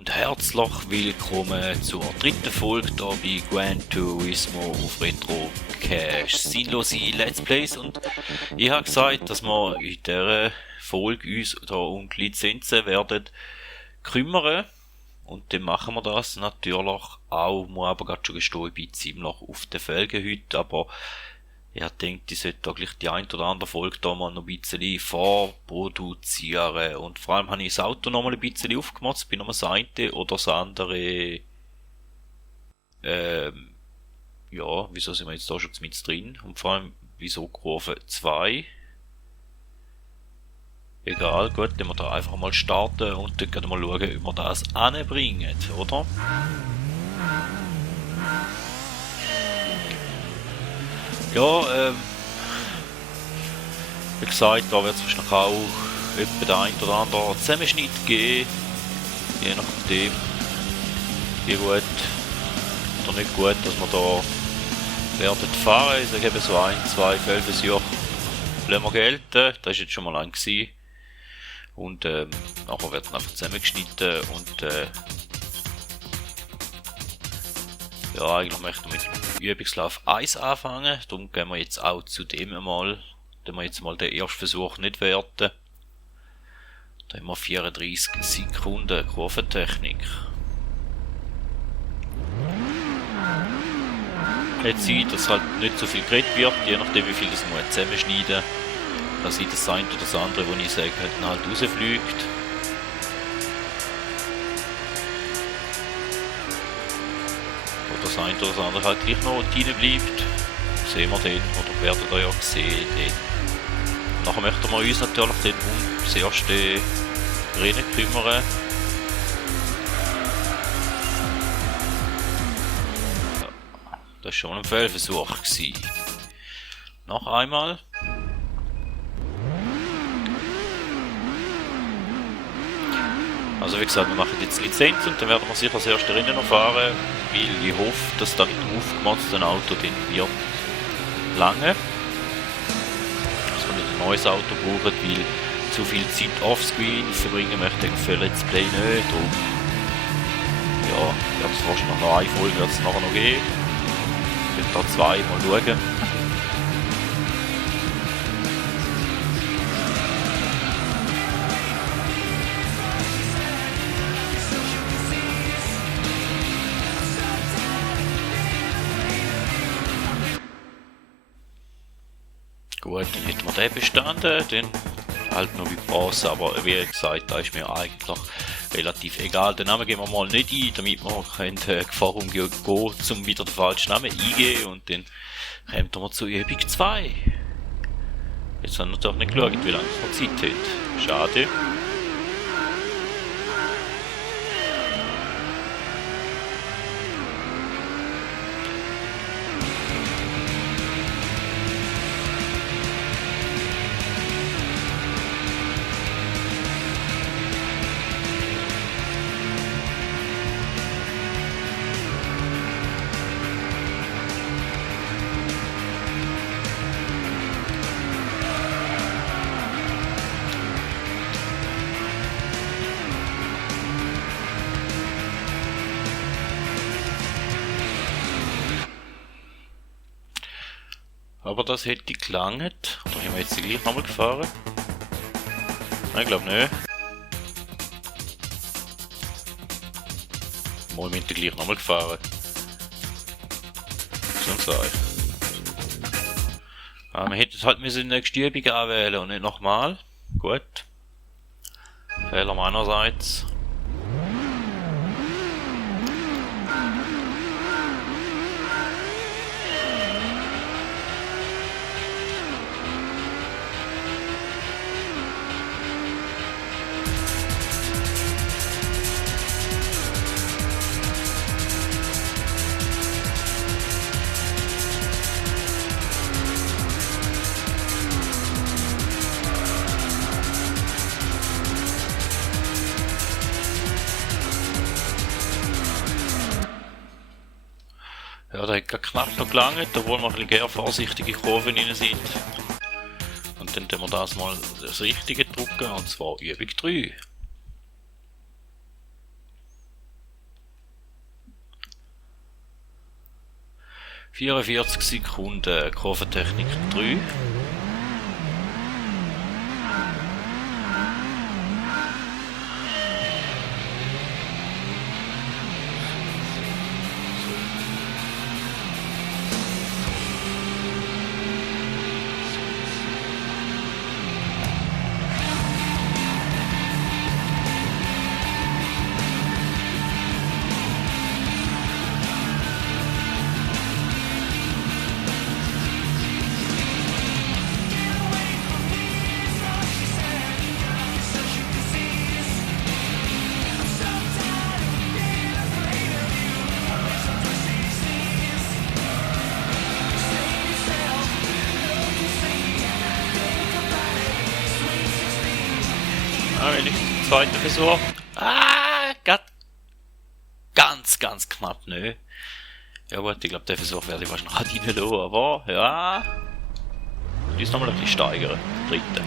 Und herzlich willkommen zur dritten Folge hier bei Gran Turismo auf Retro Cache. Sinnlose Let's Plays, und ich habe gesagt, dass wir in dieser Folge uns da um die Lizenzen werden kümmern. Und dann machen wir das natürlich auch. Muss aber gerade schon gestehen, ich bin ziemlich auf den Felgen heute, aber ich denke, ich sollte da gleich die ein oder andere Folge da mal noch ein bisschen vorproduzieren. Und vor allem habe ich das Auto noch mal ein bisschen aufgemacht, bin noch mal das eine oder das andere, ja, wieso sind wir jetzt da schon mit drin? Und vor allem, wieso Kurve 2? Egal, gut, dann wir da einfach mal starten und dann können wir schauen, ob wir das anbringen, oder? Ja, wie gesagt, da wird es wahrscheinlich auch etwa der ein oder andere Zusammenschnitt geben, je nachdem, wie gut oder nicht gut, dass wir da werden fahren. Ich sage eben so 1-2 Felgenjahre lassen wir gelten, das war jetzt schon mal lang gewesen. Und nachher wird einfach zusammengeschnitten und ja, eigentlich möchte ich mit Übungslauf 1 anfangen, darum gehen wir jetzt auch zu dem einmal, da wir jetzt mal den ersten Versuch nicht werten. Da haben wir 34 Sekunden Kurventechnik. Jetzt sieht, dass halt nicht so viel geredet wird, je nachdem wie viel das man zusammenschneiden. Da sieht das eine oder das andere, wo ich sage, dann halt rausfliegt. Oder das eine oder das andere halt gleich noch drin bleibt. Sehen wir den, oder werden wir ja sehen. Nachher möchten wir uns natürlich dann um das erste Rennen kümmern. Ja, das war schon ein Fehlversuch gewesen. Noch einmal. Also wie gesagt, wir machen jetzt Lizenz und dann werden wir sicher das erste Rennen noch fahren, weil ich hoffe, dass das mit dem aufgemotzten Auto dann wird lange. Dass wir nicht ein neues Auto brauchen, weil zu viel Zeit offscreen verbringen möchte ich für Let's Play nicht. Und ja, wird es wahrscheinlich noch eine Folge wird es nachher noch geben. Ich will da zwei mal schauen. Gut, dann hätten wir den bestanden, dann halt noch wie Bronze, aber wie gesagt, da ist mir eigentlich relativ egal. Den Namen geben wir mal nicht ein, damit wir keine Gefahr umgehen, zum wieder den falschen Namen eingeben, und dann kommen wir zu Übung 2. Jetzt haben wir natürlich nicht geschaut, wie lange es noch Zeit hat. Schade. Aber das hätte gelangt. Oder haben wir jetzt gleich nochmal gefahren? Nein, ich glaube nicht. Mal mit der gleich nochmal gefahren. Sonst sei. Wir hätten halt die nächste Übung anwählen und nicht nochmal. Gut. Fehler meinerseits. Ja, da hat knapp noch gelangt, obwohl wir ein bisschen eher vorsichtige Kurven rein sind. Und dann tun wir das mal das Richtige drücken, und zwar Übung 3. 44 Sekunden, Kurventechnik 3. Eigentlich zweiter Versuch. Ganz knapp, nö. Ja gut, ich glaube, der Versuch werde ich wahrscheinlich reinlassen, aber ja. Die ist nochmal ein bisschen steigern. Dritte.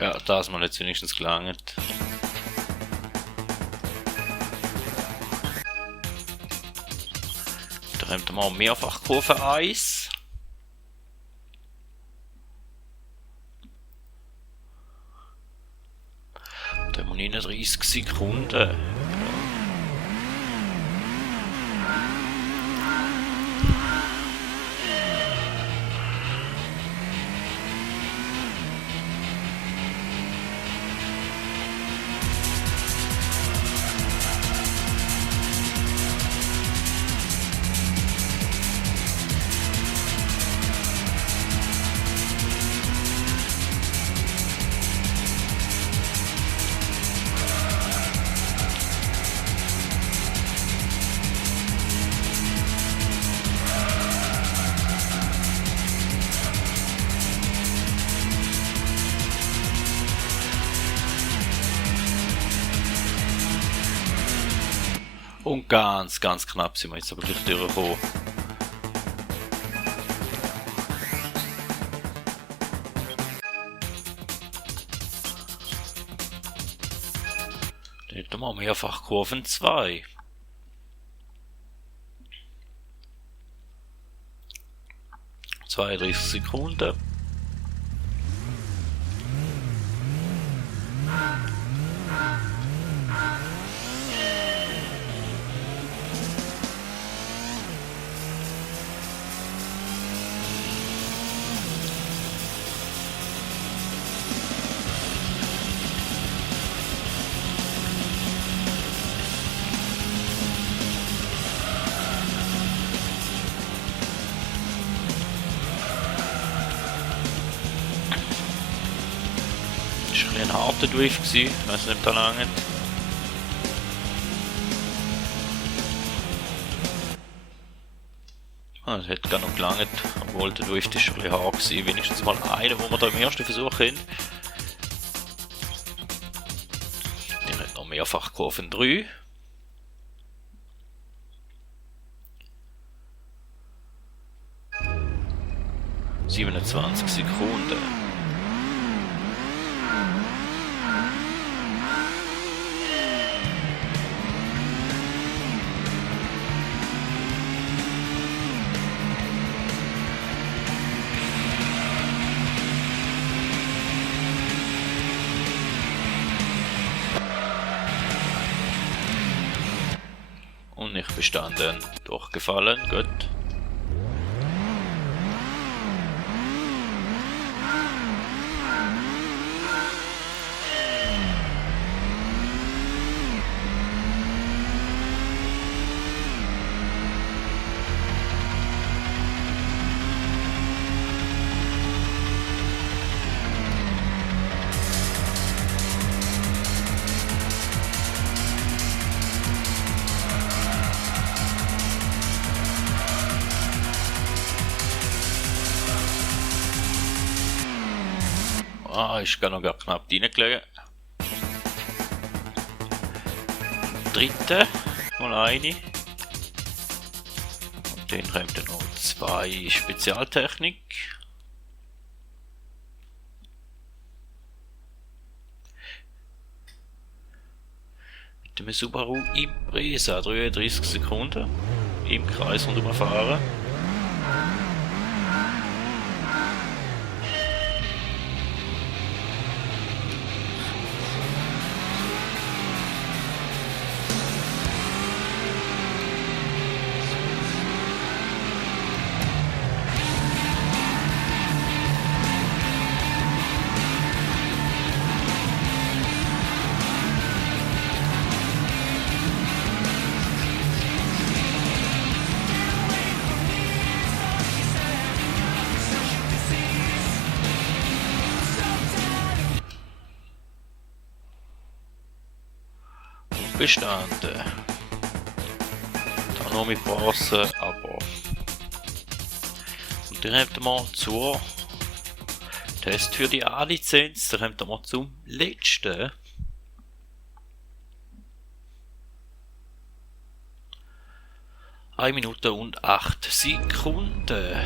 Ja, da ist man jetzt wenigstens gelangt. Da haben wir mal mehrfach Kurve 1. Da haben wir 39 Sekunden. Und ganz knapp sind wir jetzt aber gleich durchgekommen. Dann hätten wir mehrfach Kurven 2. ...32 Sekunden. Das war ein harter Drift, ich weiß nicht, ob der lange. Das hätte gar noch gelangt, obwohl der Drift ist schon ein bisschen hart gewesen. Wenigstens mal einer, wo wir da im ersten Versuch haben. Der hat noch mehrfach Kurven 3. ...27 Sekunden. Und nicht bestanden. Durchgefallen, gut. Ah, ist gar noch knapp reingelegen. Dritte, mal eine. Und dann kommt dann noch 2 Spezialtechnik. Mit dem Subaru Impreza, 33 Sekunden im Kreis rundum fahren. Bestanden. Da noch mit Bronze, aber. Und dann kommt wir zur Test für die A-Lizenz. Dann kommt wir zum letzten. Eine Minute und 8 Sekunden.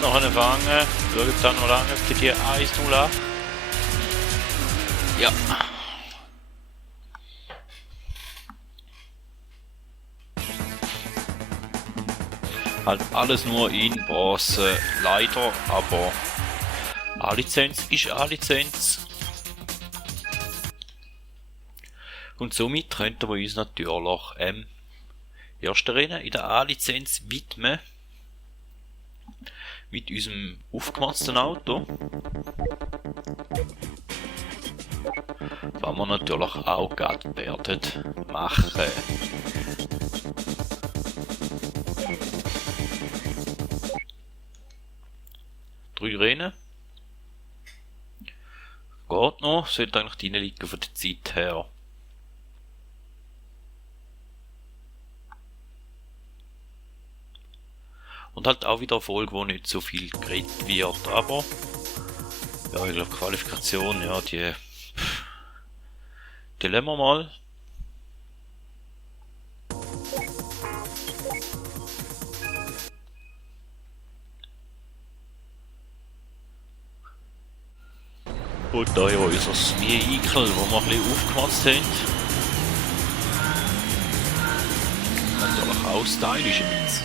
Noch eine Wange, schaut dann noch lange für die 1-0 Ja. Halt alles nur in Bronze, leider, aber A-Lizenz ist A-Lizenz. Und somit könnten wir uns natürlich ersten Rennen in der A-Lizenz widmen. Mit unserem aufgemotzten Auto. Was wir natürlich auch gerade werden machen. Drei Rennen. Geht noch, sollte eigentlich drin liegen von der Zeit her. Und halt auch wieder eine Folge, wo nicht so viel geredet wird, aber ja, ich glaube Qualifikation, ja, die lassen wir mal. Und da ja unser Vehikel, wo wir ein bisschen aufgemacht haben. Natürlich auch stylisch jetzt.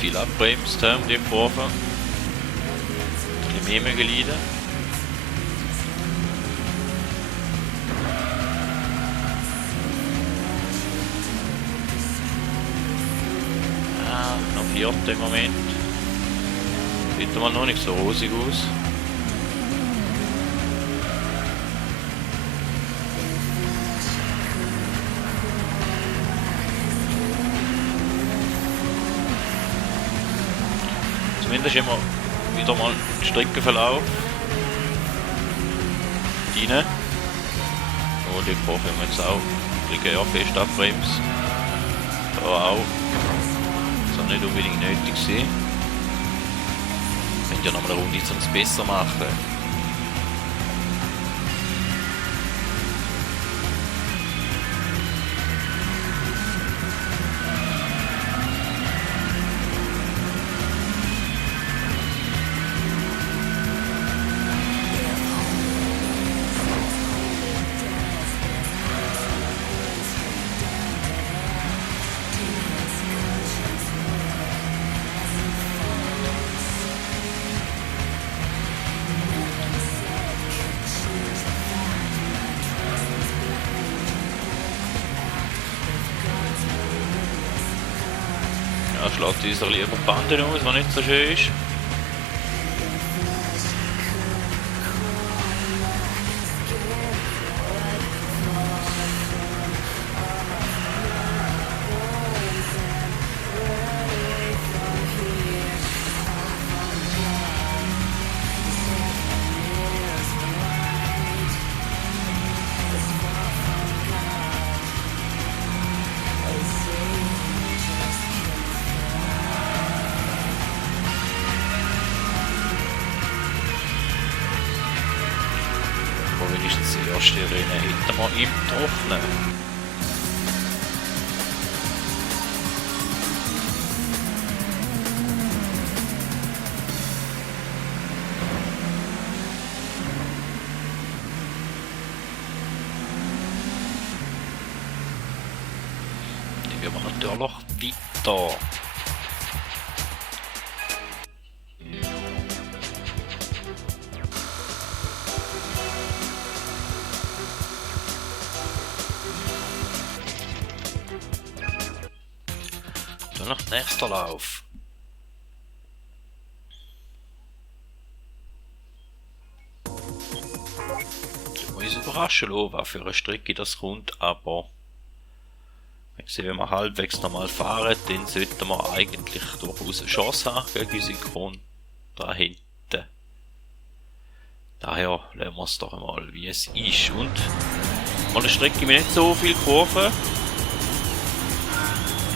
Viel abbremst um die Kurve. Ein bisschen mehr geliehen. Noch vierter im Moment. Sieht mal noch nicht so rosig aus. zumindest immer wieder mal einen Streckenverlauf rein. Oh, die brauchen wir jetzt auch. Die gehen ja fest abbremsen. Da auch. Das ist nicht unbedingt nötig sein. Wir können ja nochmal eine Runde, um es besser machen. Ja, schlägt uns ein bisschen über die Bande aus, was nicht so schön ist. Wenigstens die erste Rennen hätten wir im Trocknen. Dann gehen wir natürlich weiter. Dann noch nächster Lauf. Ich muss uns überraschen lassen, was für eine Strecke das kommt, aber wenn wir halbwegs normal fahren, dann sollten wir eigentlich durchaus eine Chance haben gegen unsere Kunden da hinten. Daher lassen wir es doch einmal, wie es ist. Und mal eine Strecke mit nicht so viel Kurven.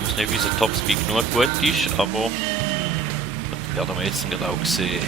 Ich weiß nicht, wie unser Topspeed genug gut ist, aber das werden wir jetzt gerade auch sehen.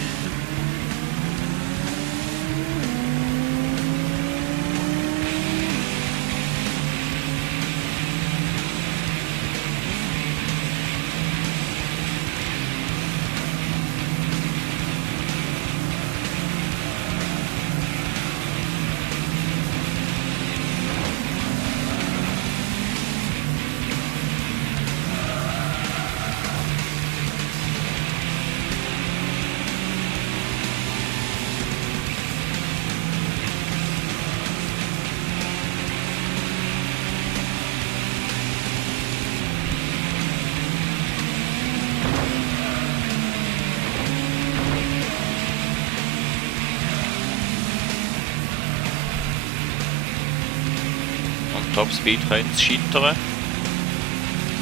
Topspeed könnte es scheitern,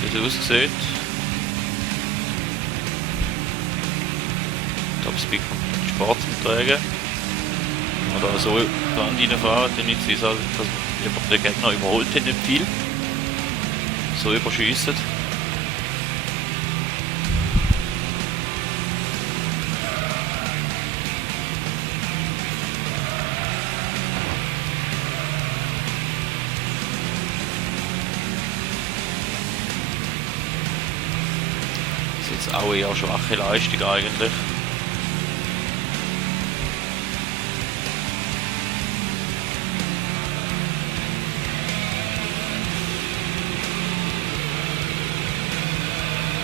wie es aussieht. Topspeed kommt den Sport zum Tragen. Wenn wir da so Land reinfahren, dann ist es so, dass wir den Gegner überholt haben, nicht viel. So überschiessen. Das ist jetzt auch eher eine schwache Leistung eigentlich.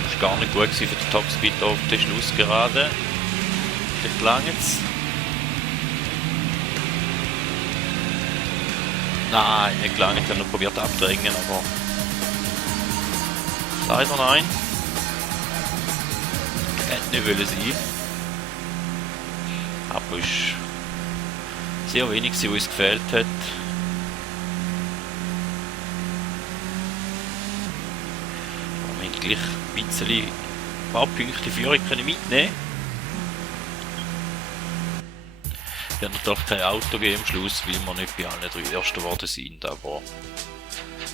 Das war gar nicht gut für den Topspeed auf der Schlussgerade. Vielleicht lang jetzt. Nein, nicht lang, ich habe noch probiert abdrängen, aber leider nein. Hätte nicht wollen sein. Aber es ist sehr wenig, was uns gefehlt hat. Wir haben gleich ein bisschen ein paar Punkte Führung können mitnehmen. wird natürlich kein Auto geben am Schluss, weil wir nicht bei allen 3 Ersten geworden sind, aber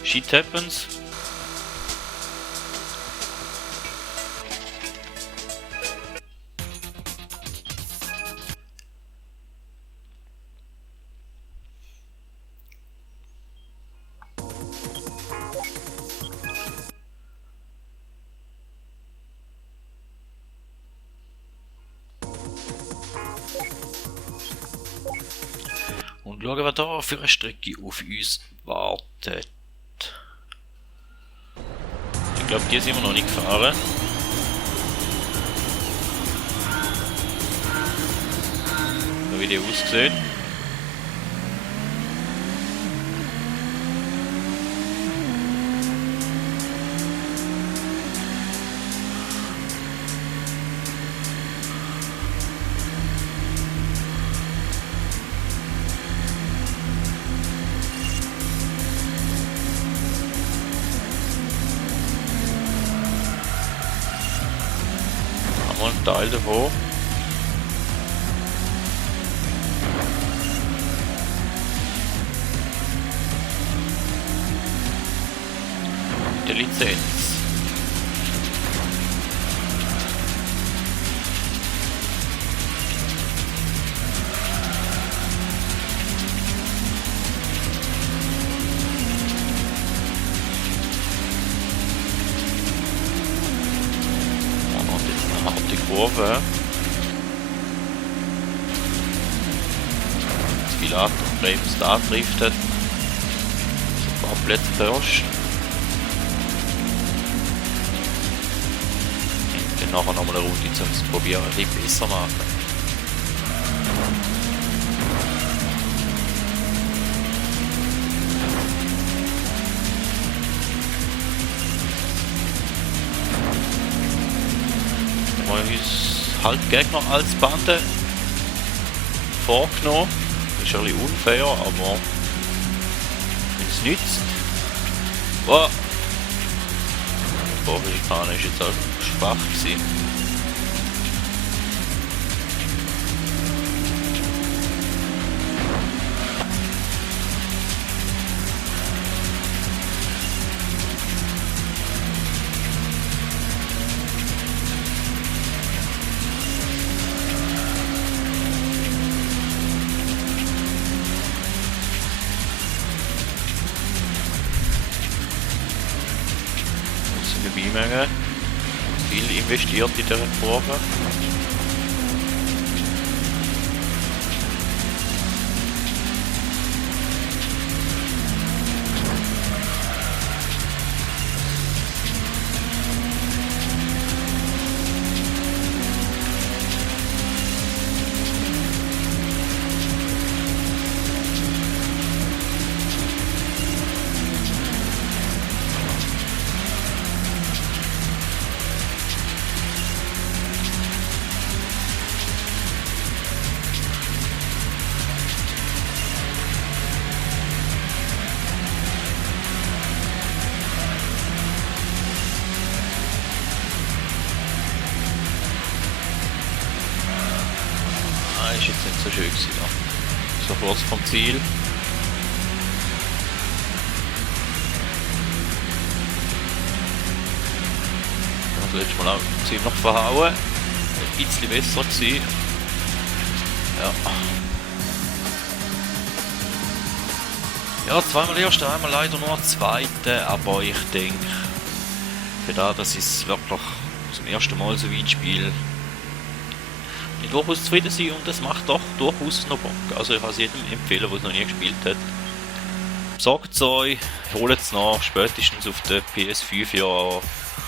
shit happens. Und schauen, was da für eine Strecke auf uns wartet. Ich glaube, die sind wir noch nicht gefahren. So wie die aussehen. Ein Teil davon. Die Lizenz. Kurve. Das Pilator bremst andriftet. Ein paar Plätze first. Und dann nachher nochmal eine Runde, um es probieren, ein bisschen besser machen. Uns halt Gegner als Bande vorgenommen. Das ist ein bisschen unfair, aber wenn es nützt. Oh. Die Vorhurikane ist jetzt auch schwach gewesen. Menge. Viel investiert in dieser Kurve. Ist jetzt nicht so schön gewesen, ja. So kurz vom Ziel. Das letzte Mal auch ziemlich verhauen. Ein bisschen besser gewesen. Ja. Ja, zweimal erster, einmal leider nur zweite, aber ich denke, für das ist wirklich zum ersten Mal so weit Spiel. Ich durchaus zufrieden sein und es macht doch durchaus noch Bock. Also ich kann es jedem empfehlen, der es noch nie gespielt hat. Besorgt es euch, holt es nach, spätestens auf der PS5 Jahr,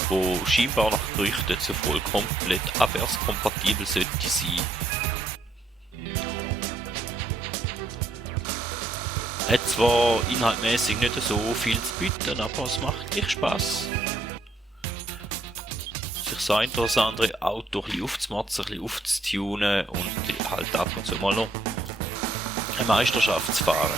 wo scheinbar nach Gerüchten so voll komplett abwärtskompatibel sollte sein. Hat zwar inhaltmäßig nicht so viel zu bieten, aber es macht echt Spaß. Das eine oder das andere Auto ein bisschen aufzumatzen, ein bisschen aufzutunen und halt ab und zu mal noch eine Meisterschaft zu fahren.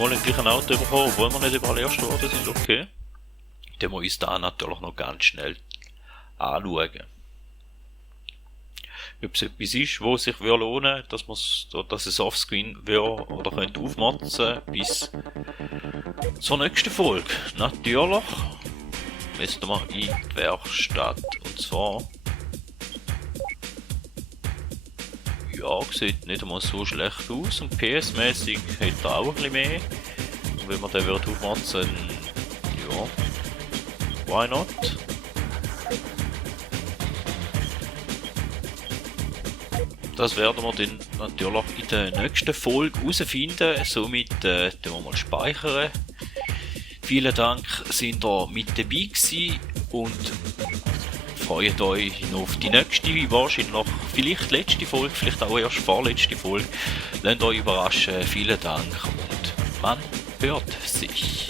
Mal den gleichen Auto bekommen, obwohl wir nicht überall erst geworden sind, okay. Den wir uns da natürlich noch ganz schnell anschauen. Ob es etwas ist, wo sich lohnen würde, dass es offscreen wäre oder könnte aufmotzen bis zur nächsten Folge. Natürlich müssen wir in die Werkstatt. Und zwar, ja, sieht nicht einmal so schlecht aus und PS-mäßig hat er auch ein bisschen mehr. Und wenn man den wird aufmotzen, ja, why not? Das werden wir dann natürlich in der nächsten Folge herausfinden. Somit tun wir mal speichern. Vielen Dank, sind ihr mit dabei gewesen und freut euch noch auf die nächste, wahrscheinlich vielleicht letzte Folge, vielleicht auch erst vorletzte Folge. Lasst euch überraschen. Vielen Dank und man hört sich.